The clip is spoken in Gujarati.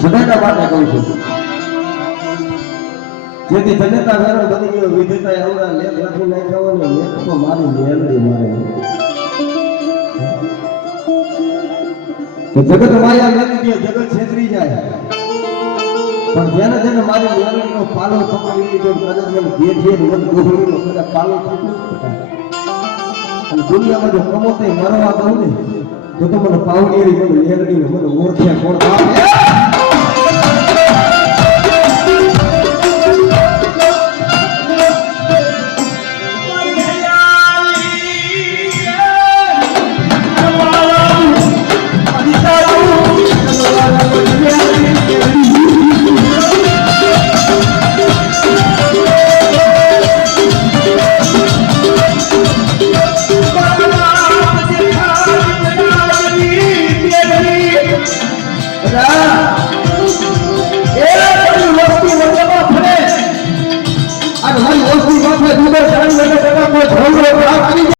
સદાના માટે કહું છું જેથી જનતા વેરો બની ગયો વિધેતા આવડા લેખ લખી નાખ્યો ને લેખ તો મારી મેલડી મારે તો જગત માયા મેલી દે જગત છેતરી જાય પણ જેને જેને મારી મેલડીનો પાલો પકડી લીધો કદાચ મને બેઠે મન ગોહળીનો કદાચ પાલો પકડી અને દુનિયામાં જો કમોતે મરવા દઉં ને તો મને પાવડી મને મેલડી મને ઓળખ્યા કોણ